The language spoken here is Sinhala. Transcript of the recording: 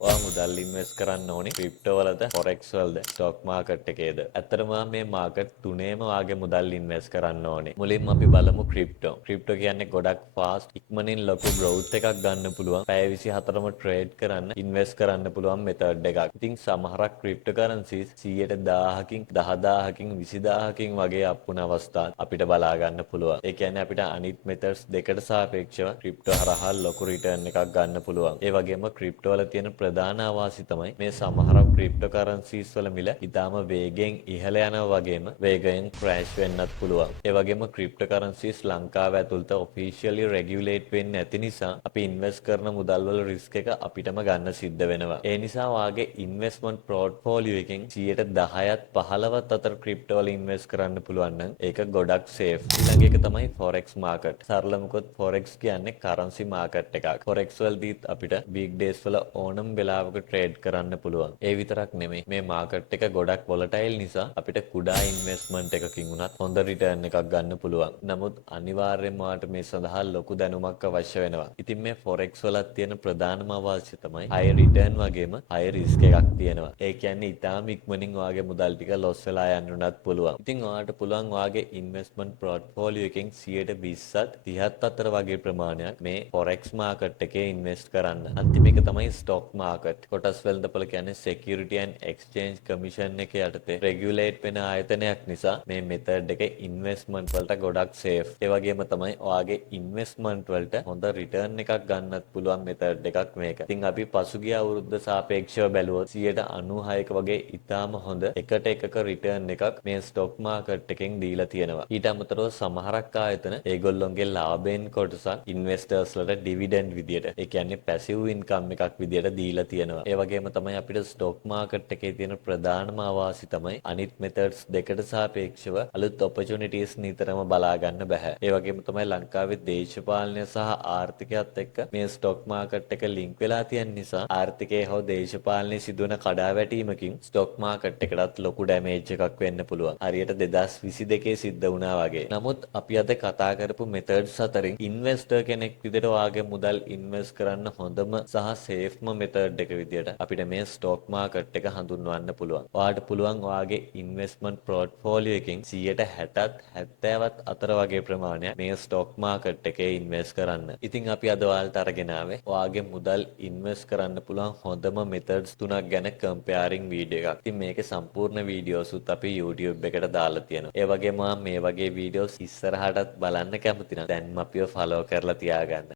ඔයා මුදල් ඉන්වෙස්ට් කරන්න ඕනේ ක්‍රිප්ටෝ වලද ෆොරෙක්ස් වලද ස්ටොක් මාකට් එකේද? ඇත්තටම මේ මාකට් තුනේම වාගේ මුදල් ඉන්වෙස්ට් කරන්න ඕනේ. මුලින්ම අපි බලමු ක්‍රිප්ටෝ. ක්‍රිප්ටෝ කියන්නේ ගොඩක් ෆාස්ට් ඉක්මනින් ලොකු growth එකක් ගන්න පුළුවන්. පැය 24ම ට්‍රේඩ් කරන්න ඉන්වෙස්ට් කරන්න පුළුවන් මෙතඩ් එකක්. ඉතින් සමහරක් ක්‍රිප්ටෝ කරන්සිස් 100%කින් 10000කින් 20000කින් වගේ අප් වුණ අවස්ථා අපිට බලා ගන්න පුළුවන්. ඒ කියන්නේ අපිට අනිත් මෙතඩ්ස් දෙකට සාපේක්ෂව ක්‍රිප්ටෝ හරහා ලොකු රිටර්න් එකක් ගන්න පුළුවන්. ඒ වගේම ක්‍රිප්ටෝ වල තියෙන ප්‍රධාන අවාසි තමයි මේ සමහරක් ක්‍රිප්ටෝ කරන්සිස් වල මිල ඉතාම වේගෙන් ඉහළ යනවා වගේම වේගයෙන් ක්‍රෑෂ් වෙන්නත් පුළුවන්. ඒ වගේම ක්‍රිප්ටෝ කරන්සිස් ලංකාව ඇතුළත ඔෆිෂියලි රෙගියුලේට් වෙන්නේ නැති නිසා අපි ඉන්වෙස්ට් කරන මුදල් වල රිස්ක් එක අපිටම ගන්න සිද්ධ වෙනවා. ඒ නිසා වාගේ ඉන්වෙස්ට්මන්ට් පෝර්ට්ෆෝලියෝ එකෙන් 10%ත් 15ත් අතර ක්‍රිප්ටෝ වල ඉන්වෙස්ට් කරන්න පුළුවන් නම් ඒක ගොඩක් සේෆ්. ඊළඟ එක තමයි ෆොරෙක්ස් මාකට්. සරලවම ෆොරෙක්ස් කියන්නේ කරන්සි මාකට් එකක්. ෆොරෙක්ස් වලදීත් අපිට වීක් ඩේස් වල ඕනම වෙලාවක ට්‍රේඩ් කරන්න පුළුවන්. ඒ විතරක් නෙමෙයි මේ මාකට් එක ගොඩක් වොලටයිල් නිසා අපිට කුඩා ඉන්වෙස්ට්මන්ට් එකකින් උනත් හොඳ රිටර්න් එකක් ගන්න පුළුවන්. නමුත් අනිවාර්යයෙන්ම ඔයාලට මේ සඳහා ලොකු දැනුමක් අවශ්‍ය වෙනවා. ඉතින් මේ ෆොරෙක්ස් වලත් තියෙන ප්‍රධානම අවශ්‍ය තමයි හයි රිටර්න් වගේම හයි රිස්ක් එකක් තියෙනවා. ඒ කියන්නේ ඊටාම ඉක්මනින් ඔයාගේ මුදල් ටික ලොස් වෙලා යන්න උනත් පුළුවන්. ඉතින් ඔයාලට පුළුවන් ඔයාගේ ඉන්වෙස්ට්මන්ට් පෝර්ට්ෆෝලියෝ එකෙන් 120ත් 30ත් අතර වගේ ප්‍රමාණයක් මේ ෆොරෙක්ස් මාකට් එකේ ඉන්වෙස්ට් කරන්න. අන්තිම එක තමයි ස්ටොක් මාකට්. කොටස් වෙළඳපොළ කියන්නේ Security and Exchange Commission එක යටතේ රෙගියුලේට් වෙන ආයතනයක් නිසා මේ මෙතඩ් එක ඉන්වෙස්ට්මන්ට් වලට ගොඩක් සේෆ්. ඒ වගේම තමයි ඔයාගේ ඉන්වෙස්ට්මන්ට් වලට හොඳ රිටර්න් එකක් ගන්නත් පුළුවන් මෙතඩ් එකක් මේක. ඉතින් අපි පසුගිය අවුරුද්ද සාපේක්ෂව බැලුවොත් 96ක වගේ ඉතාම හොඳ එකට එකක රිටර්න් එකක් මේ ස්ටොක් මාකට් එකෙන් දීලා තියෙනවා. ඊට අමතරව සමහරක් ආයතන ඒගොල්ලොන්ගේ ලාභයෙන් කොටසක් ඉන්වෙස්ටර්ස්ලට ඩිවිඩන්ඩ් විදියට, ඒ කියන්නේ පැසිව් ඉන්කම් එකක් විදියට දීලා තියෙනවා. ඒ වගේම තමයි අපිට ස්ටොක් මාකට් එකේ තියෙන ප්‍රධානම අවාසි තමයි අනිත් මෙතඩ්ස් දෙකට සාපේක්ෂව අලුත් ඔපචුනිටිස් නිතරම බලා ගන්න බෑ. ඒ වගේම තමයි ලංකාවේ දේශපාලනය සහ ආර්ථිකයත් එක්ක මේ ස්ටොක් මාකට් එක ලින්ක් වෙලා තියෙන නිසා ආර්ථිකයේ හෝ දේශපාලනයේ සිදුවන කඩාවැටීමකින් ස්ටොක් මාකට් එකටත් ලොකු ඩැමේජ් එකක් වෙන්න පුළුවන්. හරියට 2022 සිද්ධ වුණා වගේ. නමුත් අපි අද කතා කරපු මෙතඩ්ස් අතරින් ඉන්වෙස්ටර් කෙනෙක් විදිහට වාගේ මුදල් ඉන්වෙස්ට් කරන්න හොඳම සහ සේෆ්ම මෙතඩ් එක විදියට අපිට මේ ස්ටොක් මාකට් එක හඳුන්වන්න පුළුවන්. ඔයාලට පුළුවන් ඔයාගේ ඉන්වෙස්ට්මන්ට් පෝර්ට්ෆෝලියෝ එකෙන් 160ත් 70ත් අතර වගේ ප්‍රමාණයක් මේ ස්ටොක් මාකට් එකේ ඉන්වෙස්ට් කරන්න. ඉතින් අපි අද ඔයාලට අරගෙන ආවේ ඔයාගේ මුදල් ඉන්වෙස්ට් කරන්න පුළුවන් හොඳම මෙතඩ්ස් තුනක් ගැන කම්පෙයාරින් වීඩියෝ එකක්. ඉතින් මේකේ සම්පූර්ණ වීඩියෝස් උත් අපි YouTube එකට දාලා තියෙනවා. ඒ වගේම මේ වගේ වීඩියෝස් ඉස්සරහටත් බලන්න කැමති නම් දැන්ම අපිව ෆලෝ කරලා තියාගන්න.